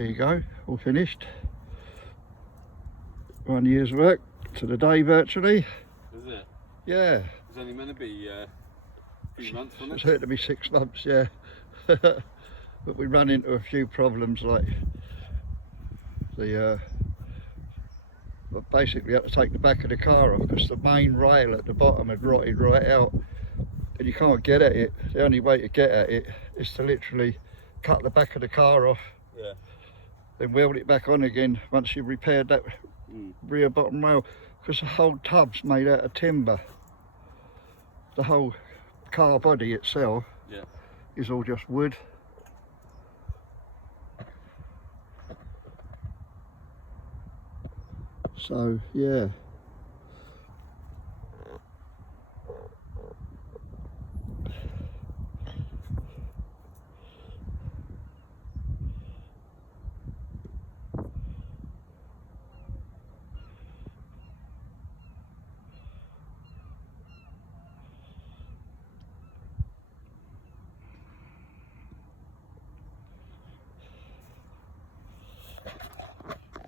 there you go, all finished. 1 year's work to the day virtually. Is it? Yeah. It's only meant to be a few months, wasn't it? It's meant to be 6 months, yeah. But we run into a few problems like the basically had to take the back of the car off because the main rail at the bottom had rotted right out and you can't get at it. The only way to get at it is to literally cut the back of the car off, yeah, then weld it back on again once you've repaired that rear bottom rail, because the whole tub's made out of timber. The whole car body itself is all just wood. So yeah,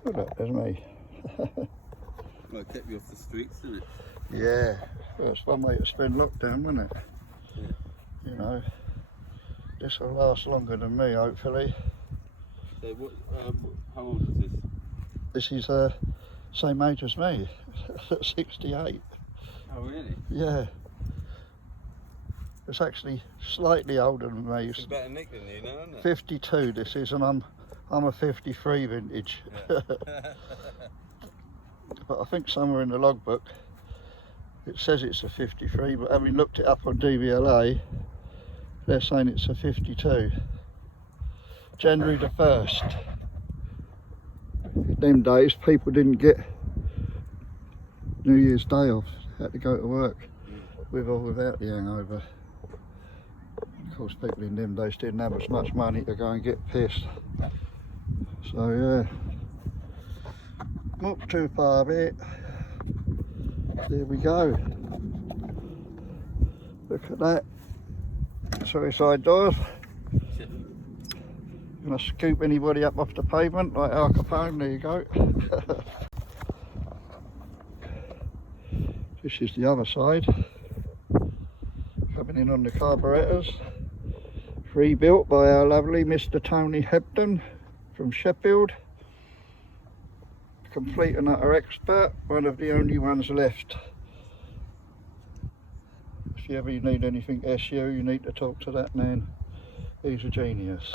look at that, there's me. well, it kept you off the streets, didn't it? Yeah, well, it's one way to spend lockdown, wasn't it? Yeah. You know, this will last longer than me, hopefully. So what, how old is this? This is same age as me, 68. Oh really? Yeah. It's actually slightly older than me. It's better nick than you now, isn't it? 52 this is, and I'm a 53 vintage. Yeah. But I think somewhere in the logbook it says it's a 53, but having looked it up on DVLA, they're saying it's a 52. January the 1st. Them days people didn't get New Year's Day off, had to go to work with or without the hangover. Of course people in them days didn't have as much money to go and get pissed. So yeah, not too far a bit. There we go. Look at that. Suicide doors. Gonna scoop anybody up off the pavement like Al Capone. There you go. This is the other side. Coming in on the carburettors. Rebuilt by our lovely Mr. Tony Hebden from Sheffield. Complete and utter expert, one of the only ones left. If you ever need anything SU, you need to talk to that man. He's a genius.